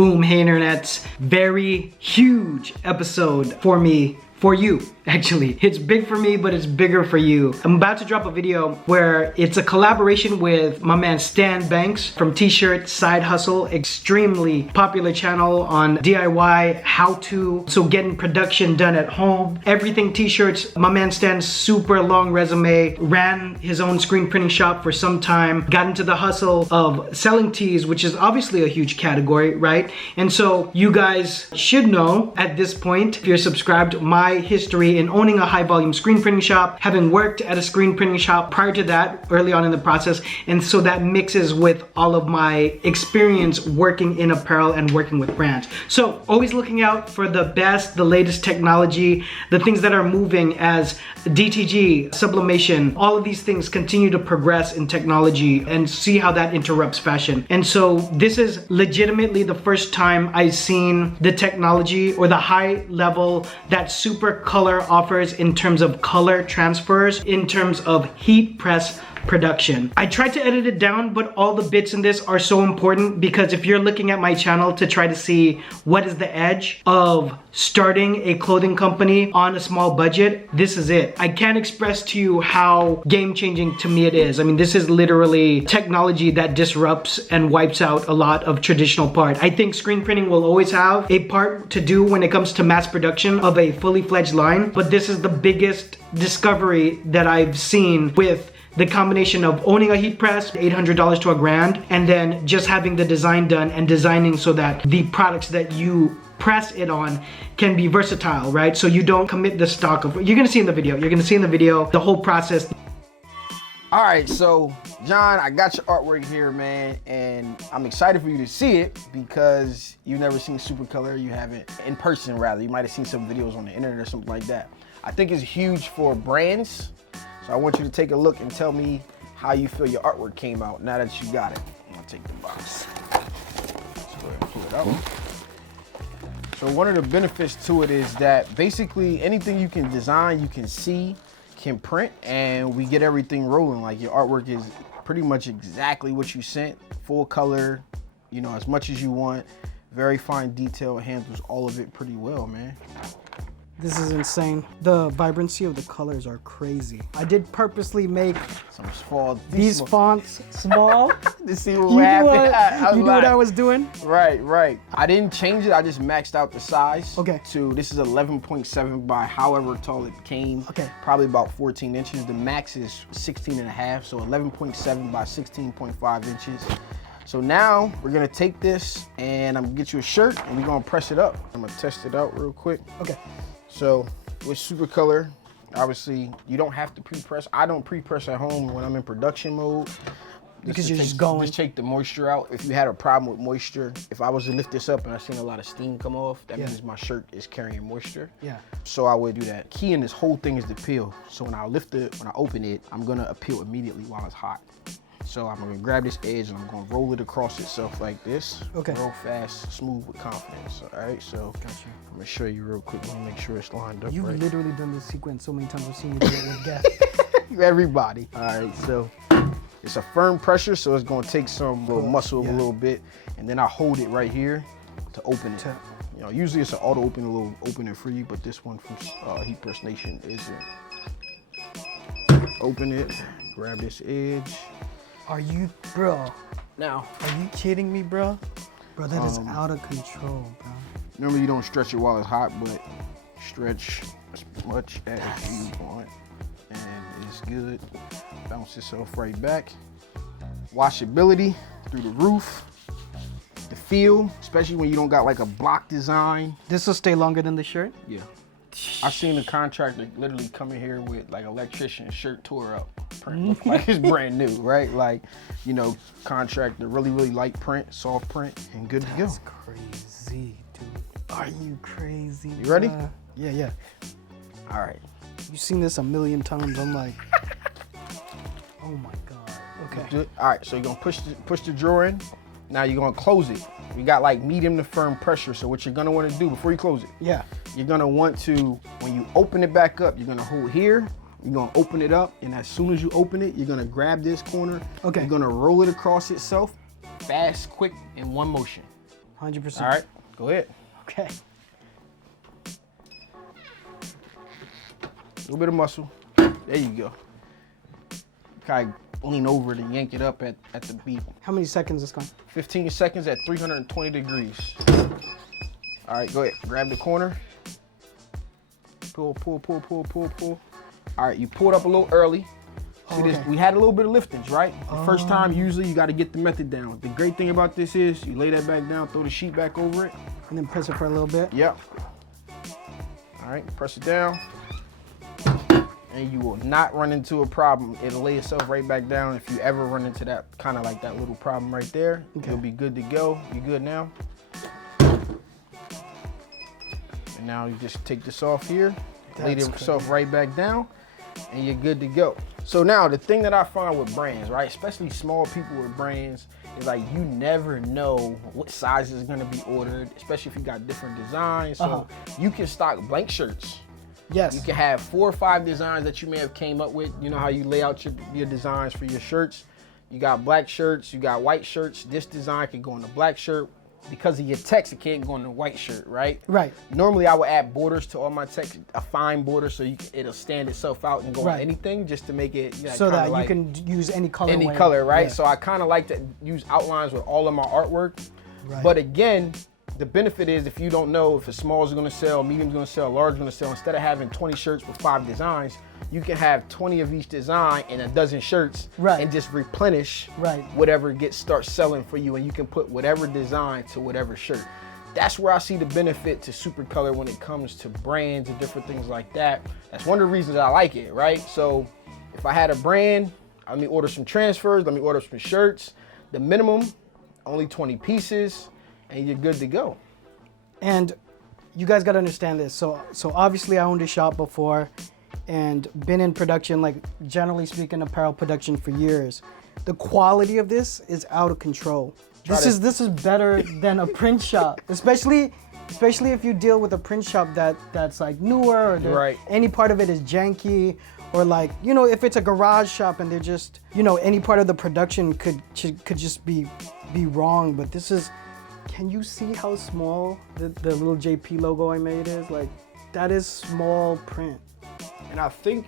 Boom, hey internets. Very huge episode for me. For you, actually. It's big for me, but it's bigger for you. I'm about to drop a video where it's a collaboration with my man Stan Banks from T-Shirt Side Hustle, extremely popular channel on DIY, how to, so getting production done at home, everything T-shirts. My man Stan's super long resume, ran his own screen printing shop for some time, got into the hustle of selling tees, which is obviously a huge category, right? And so you guys should know at this point, if you're subscribed, my history in owning a high volume screen printing shop, having worked at a screen printing shop prior to that, early on in the process. And so that mixes with all of my experience working in apparel and working with brands. So always looking out for the best, the latest technology, the things that are moving as DTG, sublimation, all of these things continue to progress in technology and see how that interrupts fashion. And so this is legitimately the first time I've seen the technology or the high level that SupaColor offers in terms of color transfers, in terms of heat press production. I tried to edit it down, but all the bits in this are so important because if you're looking at my channel to try to see what is the edge of starting a clothing company on a small budget, this is it. I can't express to you how game-changing to me it is. I mean, this is literally technology that disrupts and wipes out a lot of traditional part. I think screen printing will always have a part to do when it comes to mass production of a fully fledged line, but this is the biggest discovery that I've seen with the combination of owning a heat press, $800 to $1,000, and then just having the design done and designing so that the products that you press it on can be versatile, right? So you don't commit the stock of, you're gonna see in the video, the whole process. All right, so John, I got your artwork here, man, and I'm excited for you to see it because you've never seen SupaColor, you haven't, in person rather. You might have seen some videos on the internet or something like that. I think it's huge for brands. So I want you to take a look and tell me how you feel your artwork came out now that you got it. I'm gonna take the box. Let's go ahead and pull it out. So one of the benefits to it is that basically anything you can design, you can see, can print, and we get everything rolling. Like your artwork is pretty much exactly what you sent, full color, you know, as much as you want. Very fine detail, handles all of it pretty well, man. This is insane. The vibrancy of the colors are crazy. I did purposely make these fonts small to see what happened. You knew what I was doing? Right. I didn't change it. I just maxed out the size. Okay. To this is 11.7 by however tall it came. Okay. Probably about 14 inches. The max is 16.5, so 11.7 by 16.5 inches. So now we're gonna take this and I'm gonna get you a shirt and we're gonna press it up. I'm gonna test it out real quick. Okay. So with SupaColor, obviously you don't have to pre-press. I don't pre-press at home when I'm in production mode. Because you're just going. Just take the moisture out. If you had a problem with moisture, if I was to lift this up and I seen a lot of steam come off, that means my shirt is carrying moisture. Yeah. So I would do that. Key in this whole thing is the peel. So when I lift it, when I open it, I'm gonna peel immediately while it's hot. So I'm gonna grab this edge and I'm gonna roll it across itself like this. Okay. Real fast, smooth with confidence. All right, so gotcha. I'm gonna show you real quick. Let me make sure it's lined up. You've literally done this sequence so many times. I've seen you do it with guests. Everybody. All right, so it's a firm pressure, so it's gonna take some little muscle a little bit, and then I hold it right here to open it. You know, usually it's an auto open, a little opener for you, but this one from Heat Press Nation isn't. Open it, grab this edge. Are you, bro? Now, are you kidding me, bro? Bro, that is out of control, bro. Normally you don't stretch it while it's hot, but stretch as much as you want, and it's good. Bounce itself right back. Washability through the roof. The feel, especially when you don't got like a block design. This will stay longer than the shirt? Yeah. I've seen a contractor literally come in here with like electrician shirt tore up. Print look like it's brand new, right? Like, you know, contractor, really light print, soft print, and good to go. That's crazy, dude. Are you crazy? You ready? Yeah. All right. You've seen this a million times. I'm like, oh my God. Okay. All right, so you're gonna push the drawer in. Now you're gonna close it. We got like medium to firm pressure. So what you're gonna wanna do before you close it, you're gonna want to, when you open it back up, you're gonna hold here, you're gonna open it up, and as soon as you open it, you're gonna grab this corner, you're gonna roll it across itself, fast, quick, in one motion. 100%. All right, go ahead. Okay. A little bit of muscle. There you go. Kind of lean over to yank it up at the beat. How many seconds is going? 15 seconds at 320 degrees. All right, go ahead. Grab the corner. Pull, pull, pull, pull, pull, pull. All right, you pulled up a little early. See this? We had a little bit of liftings, right? The first time, usually you got to get the method down. The great thing about this is you lay that back down, throw the sheet back over it. And then press it for a little bit? Yep. All right, press it down. And you will not run into a problem. It'll lay itself right back down. If you ever run into that, kind of like that little problem right there, you'll be good to go. You good now? And now you just take this off here, lay yourself right back down, and you're good to go. So now the thing that I find with brands, right, especially small people with brands, is like you never know what size is gonna be ordered, especially if you got different designs. So you can stock blank shirts. Yes. You can have 4 or 5 designs that you may have came up with. You know how you lay out your designs for your shirts. You got black shirts, you got white shirts. This design can go on the black shirt. Because of your text, it can't go on the white shirt, right? Right. Normally, I would add borders to all my text, a fine border, so it'll stand itself out and go on anything, just to make it so that you can use any color. Any color, right? Yeah. So I kind of like to use outlines with all of my artwork. Right. But again, the benefit is if you don't know if a small is going to sell, medium is going to sell, large is going to sell, instead of having 20 shirts with 5 designs, you can have 20 of each design and a dozen shirts and just replenish whatever starts selling for you, and you can put whatever design to whatever shirt. That's where I see the benefit to SupaColor when it comes to brands and different things like that. That's one of the reasons I like it, right? So if I had a brand, let me order some transfers, let me order some shirts. The minimum, only 20 pieces, and you're good to go. And you guys got to understand this. So obviously I owned a shop before and been in production, like generally speaking, apparel production for years. The quality of this is out of control. This is better than a print shop, especially if you deal with a print shop that's like newer, or any part of it is janky, or like, you know, if it's a garage shop and they're just, you know, any part of the production could just be wrong. But this is, can you see how small the little JP logo I made is? Like, that is small print. And I think,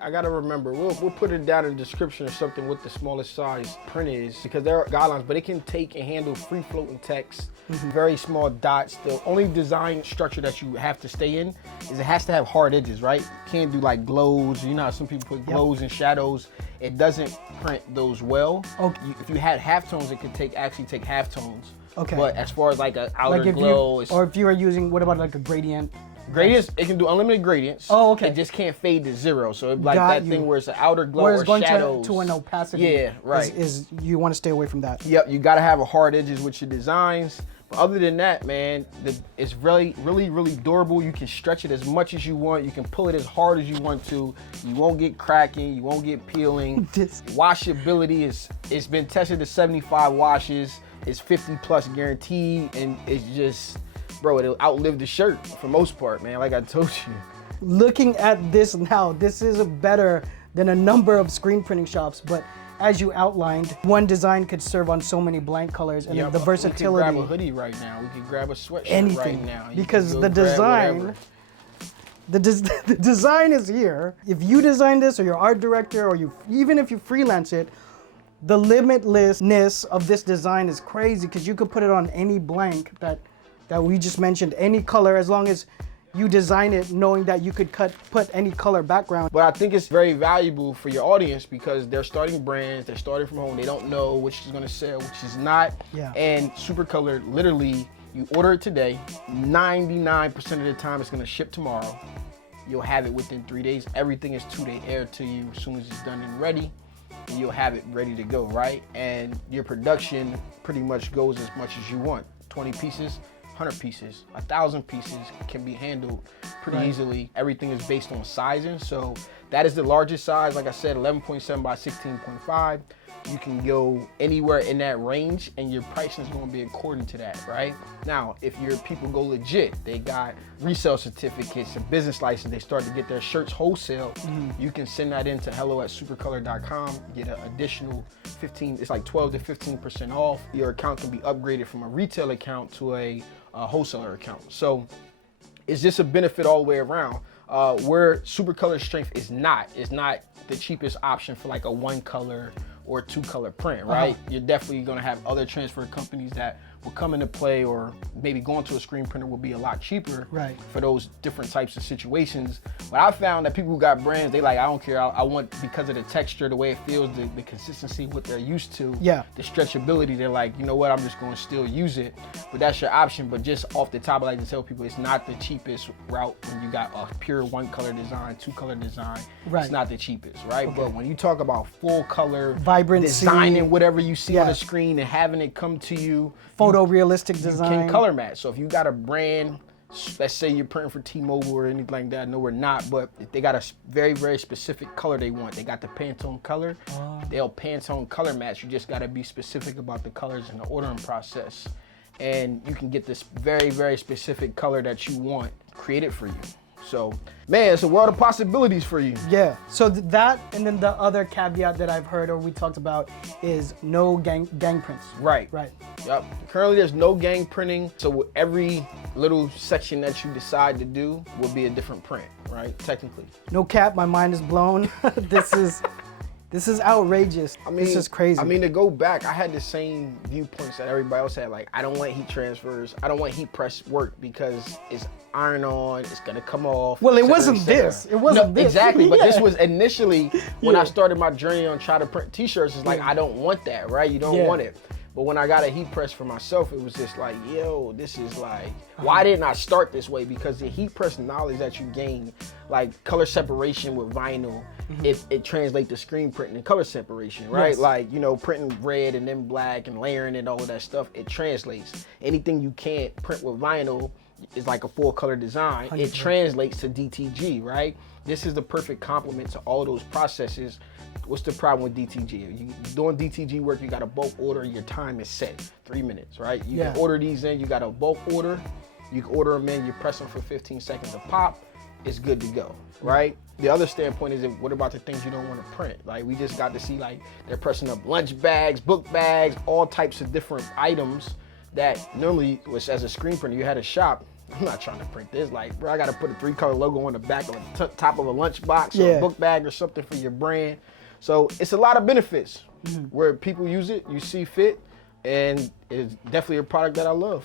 I gotta remember, we'll put it down in the description or something what the smallest size print is, because there are guidelines, but it can take and handle free floating text, very small dots. The only design structure that you have to stay in is it has to have hard edges, right? You can't do like glows, you know how some people put glows and shadows. It doesn't print those well. Okay. If you had halftones, it could actually take halftones. Okay. But as far as like an outer glow, or if you are using, what about like a gradient? Gradients, it can do unlimited gradients. Oh, okay. It just can't fade to 0. So it's like that thing where it's an outer glow or shadows. Whereas going to an opacity is you want to stay away from that. Yep, you gotta have a hard edges with your designs. But other than that, man, it's really, really, really durable. You can stretch it as much as you want. You can pull it as hard as you want to. You won't get cracking, you won't get peeling. Washability it's been tested to 75 washes. It's 50+ guaranteed, and it's just, bro, it'll outlive the shirt for most part, man, like I told you. Looking at this now, this is better than a number of screen printing shops, but as you outlined, one design could serve on so many blank colors, and the versatility. We could grab a hoodie right now. We could grab a sweatshirt right now. Because the design, the design is here. If you design this, or your art director, or even if you freelance it, the limitlessness of this design is crazy, because you could put it on any blank that we just mentioned, any color, as long as you design it knowing that you could put any color background. But I think it's very valuable for your audience, because they're starting brands, they're starting from home, they don't know which is gonna sell, which is not. Yeah. And SupaColor, literally, you order it today, 99% of the time it's gonna ship tomorrow. You'll have it within 3 days. Everything is 2-day air to you as soon as it's done and ready. And you'll have it ready to go, right? And your production pretty much goes as much as you want. 20 pieces, 100 pieces, 1,000 pieces can be handled pretty easily. Everything is based on sizing. So that is the largest size. Like I said, 11.7 by 16.5. you can go anywhere in that range, and your pricing is going to be according to that, right? Now, if your people go legit, they got resale certificates, a business license, they start to get their shirts wholesale, you can send that into hello@supercolor.com, get an additional 15, it's like 12 to 15% off. Your account can be upgraded from a retail account to a wholesaler account. So it's just a benefit all the way around. Where SupaColor strength is not the cheapest option for like a 1-color or 2-color print, right? You're definitely gonna have other transfer companies that will come into play, or maybe going to a screen printer will be a lot cheaper for those different types of situations. But I found that people who got brands, they like, I don't care, I want, because of the texture, the way it feels, the consistency, what they're used to, the stretchability, they're like, you know what, I'm just gonna still use it. But that's your option. But just off the top, I like to tell people, it's not the cheapest route when you got a pure 1-color design, 2-color design. It's not the cheapest, right? But when you talk about full color, vibrancy, designing whatever you see on the screen and having it come to you, photorealistic design. You can color match. So if you got a brand, let's say you're printing for T-Mobile or anything like that, no we're not, but if they got a very, very specific color they want, they got the Pantone color, they'll Pantone color match. You just gotta be specific about the colors in the ordering process. And you can get this very, very specific color that you want created for you. So, man, it's a world of possibilities for you. Yeah, so that, and then the other caveat that I've heard or we talked about is no gang prints. Right. Yep. Currently, there's no gang printing. So every little section that you decide to do will be a different print, right? Technically. No cap, my mind is blown. This is outrageous. I mean, this is crazy. I mean, to go back, I had the same viewpoints that everybody else had. Like, I don't want heat transfers. I don't want heat press work because it's iron on, it's gonna come off. Well, it wasn't this. It wasn't this. Exactly, but this was initially when I started my journey on trying to print t-shirts. It's like, I don't want that, right? You don't want it. But when I got a heat press for myself, it was just like, yo, this is like, why didn't I start this way? Because the heat press knowledge that you gain, like color separation with vinyl, it translates to screen printing and color separation, right? Like, you know, printing red and then black and layering and all of that stuff, it translates. Anything you can't print with vinyl is like a full color design. 100%. It translates to DTG, right? This is the perfect complement to all those processes. What's the problem with DTG? You doing DTG work, you got a bulk order, your time is set, 3 minutes, right? You can order these in, you got a bulk order, you can order them in, you press them for 15 seconds a pop, it's good to go, right? The other standpoint is, what about the things you don't want to print? Like, we just got to see, like, they're pressing up lunch bags, book bags, all types of different items that normally, was as a screen printer, you had a shop. I'm not trying to print this. Like, bro, I got to put a 3-color logo on the back of the top of a lunch box or a book bag or something for your brand. So it's a lot of benefits where people use it, you see fit, and it's definitely a product that I love.